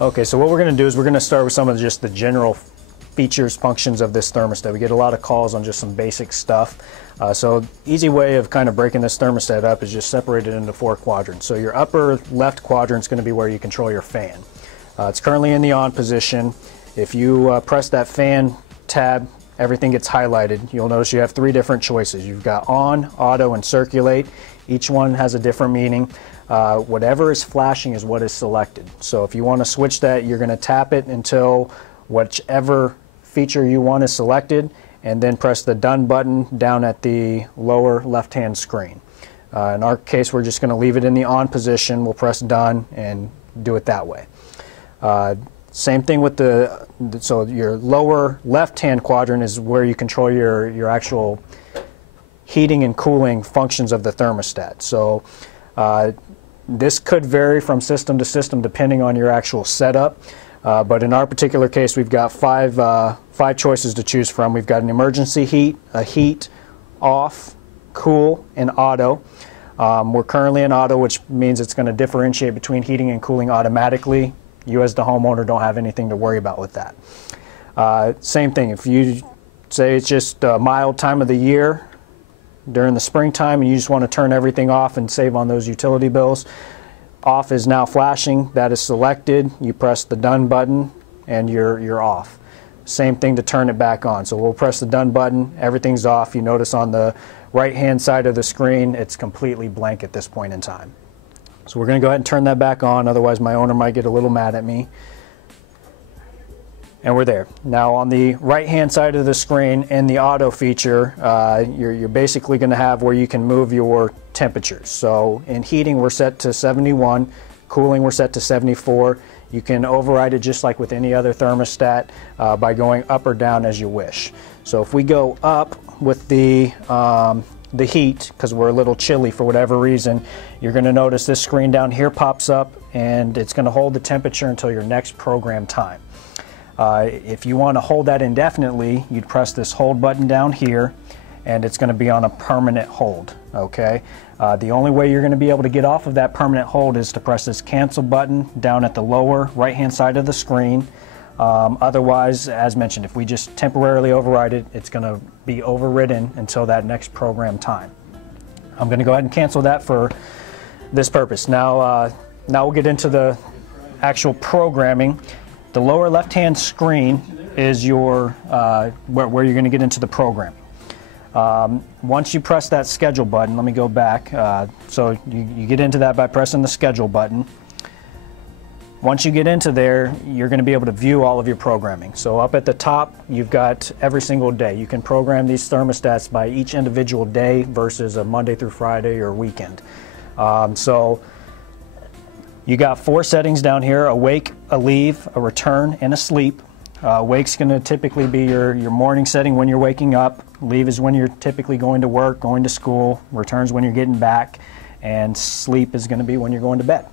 Okay, so what we're going to do is we're going to start with some of just the general features, functions of this thermostat. We get a lot of calls on just some basic stuff. So easy way of kind of breaking this thermostat up is just separate it into 4 quadrants. So your upper left quadrant is going to be where you control your fan. It's currently in the on position. If you press that fan tab, everything gets highlighted. You'll notice you have 3 different choices. You've got on, auto, and circulate. Each one has a different meaning. Whatever is flashing is what is selected. So if you want to switch that, you're going to tap it until whichever feature you want is selected, and then press the done button down at the lower left hand screen. In our case, we're just going to leave it in the on position. We'll press done and do it that way. Same thing with so your lower left hand quadrant is where you control your actual heating and cooling functions of the thermostat. So this could vary from system to system depending on your actual setup. But in our particular case, we've got 5 choices to choose from. We've got an emergency heat, a heat, off, cool, and auto. We're currently in auto, which means it's going to differentiate between heating and cooling automatically. You as the homeowner don't have anything to worry about with that. Same thing, if you say it's just a mild time of the year during the springtime and you just want to turn everything off and save on those utility bills, off is now flashing. That is selected. You press the done button and you're off. Same thing to turn it back on. So we'll press the done button, everything's off. You notice on the right hand side of the screen it's completely blank at this point in time. So we're going to go ahead and turn that back on, otherwise my owner might get a little mad at me. And we're there. Now on the right hand side of the screen in the auto feature, you're basically going to have where you can move your temperatures. So in heating we're set to 71, cooling we're set to 74. You can override it just like with any other thermostat by going up or down as you wish. So if we go up with the heat, because we're a little chilly for whatever reason, you're going to notice this screen down here pops up and it's going to hold the temperature until your next program time. If you want to hold that indefinitely, you'd press this hold button down here and it's going to be on a permanent hold. Okay. The only way you're going to be able to get off of that permanent hold is to press this cancel button down at the lower right hand side of the screen. Otherwise, as mentioned, if we just temporarily override it, it's going to be overridden until that next program time. I'm going to go ahead and cancel that for this purpose. Now we'll get into the actual programming. The lower left-hand screen is your where you're going to get into the program. Once you press that schedule button, let me go back. So you get into that by pressing the schedule button. Once you get into there, you're going to be able to view all of your programming. So up at the top, you've got every single day. You can program these thermostats by each individual day versus a Monday through Friday or weekend. So you got 4 settings down here: awake, a leave, a return, and a sleep. Awake's going to typically be your morning setting when you're waking up. Leave is when you're typically going to work, going to school. Return's when you're getting back. And sleep is going to be when you're going to bed.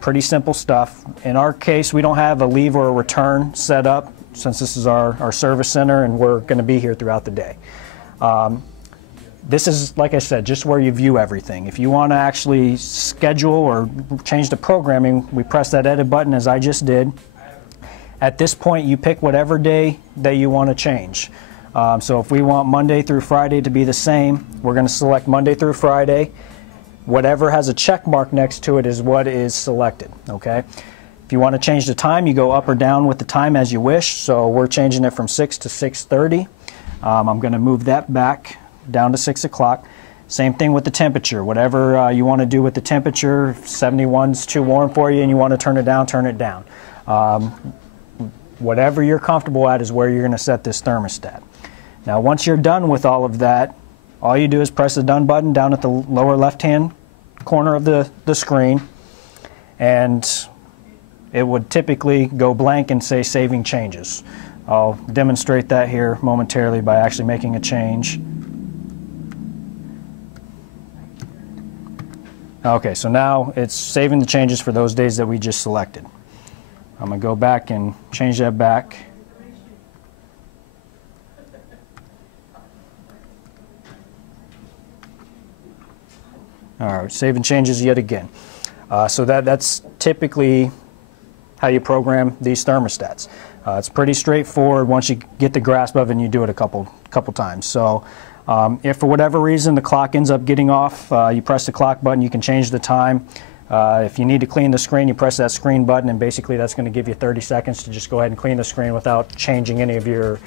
Pretty simple stuff. In our case, we don't have a leave or a return set up since this is our service center and we're going to be here throughout the day. This is, like I said, just where you view everything. If you want to actually schedule or change the programming, we press that edit button as I just did. At this point, you pick whatever day that you want to change. So if we want Monday through Friday to be the same, we're going to select Monday through Friday. Whatever has a check mark next to it is what is selected. Okay. If you want to change the time, you go up or down with the time as you wish. So we're changing it from 6 to 6:30. I'm going to move that back down to 6 o'clock. Same thing with the temperature. Whatever you want to do with the temperature, if 71's too warm for you and you want to turn it down, turn it down. Whatever you're comfortable at is where you're going to set this thermostat. Now once you're done with all of that, all you do is press the done button down at the lower left hand corner of the screen, and it would typically go blank and say saving changes. I'll demonstrate that here momentarily by actually making a change. Okay, so now it's saving the changes for those days that we just selected. I'm going to go back and change that back. All right, saving changes yet again. So that's typically how you program these thermostats. It's pretty straightforward once you get the grasp of it and you do it a couple times. So if for whatever reason the clock ends up getting off, you press the clock button, you can change the time. If you need to clean the screen, you press that screen button, and basically that's going to give you 30 seconds to just go ahead and clean the screen without changing any of your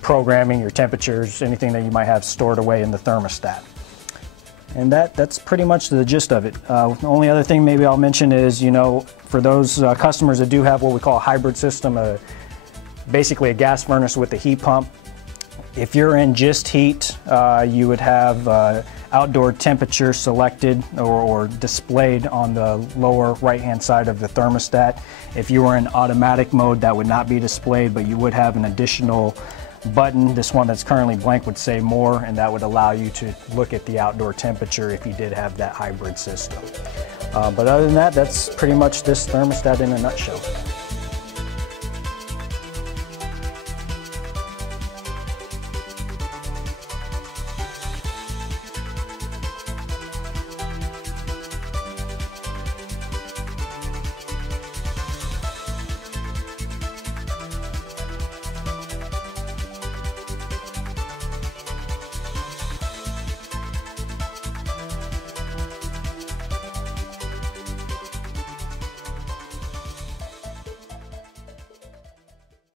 programming, your temperatures, anything that you might have stored away in the thermostat. And that's pretty much the gist of it. The only other thing maybe I'll mention is, you know, for those customers that do have what we call a hybrid system, basically a gas furnace with a heat pump, if you're in just heat, you would have outdoor temperature selected or displayed on the lower right-hand side of the thermostat. If you were in automatic mode, that would not be displayed, but you would have an additional button. This one that's currently blank would say more, and that would allow you to look at the outdoor temperature if you did have that hybrid system. But other than that, that's pretty much this thermostat in a nutshell.